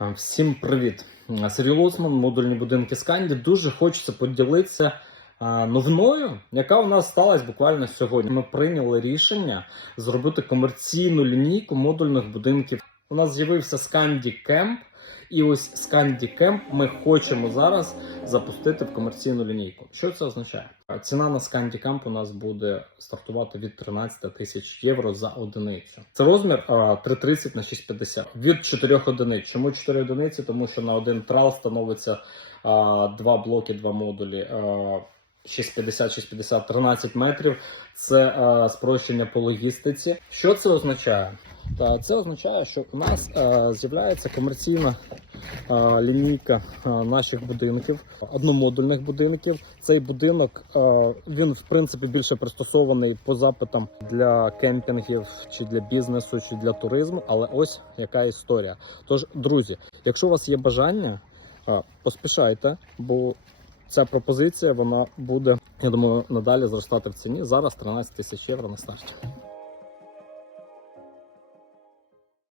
Всім привіт! Сергій Лосман, модульні будинки Сканді. Дуже хочеться поділитися новиною, яка у нас сталася буквально сьогодні. Ми прийняли рішення зробити комерційну лінійку модульних будинків. У нас з'явився Сканді Кемп, і ось Сканді Кемп ми хочемо зараз запустити в комерційну лінійку. Що це означає? Ціна на Сканді Кемп у нас буде стартувати від 13 тисяч євро за одиницю. Це розмір 3,30 на 6,50 від 4 одиниць. Чому 4 одиниці? Тому що на один трал становиться два блоки, два модулі. А, 650, 650, 13 метрів. Це а, спрощення по логістиці. Що це означає? Та це означає, що у нас а, з'являється комерційна а, лінійка наших будинків, одномодульних будинків. Цей будинок він в принципі більше пристосований по запитам для кемпінгів чи для бізнесу, чи для туризму. Але ось яка історія. Тож, друзі, якщо у вас є бажання, поспішайте, бо ця пропозиція вона буде, я думаю, надалі зростати в ціні. Зараз 13 тисяч євро на старті.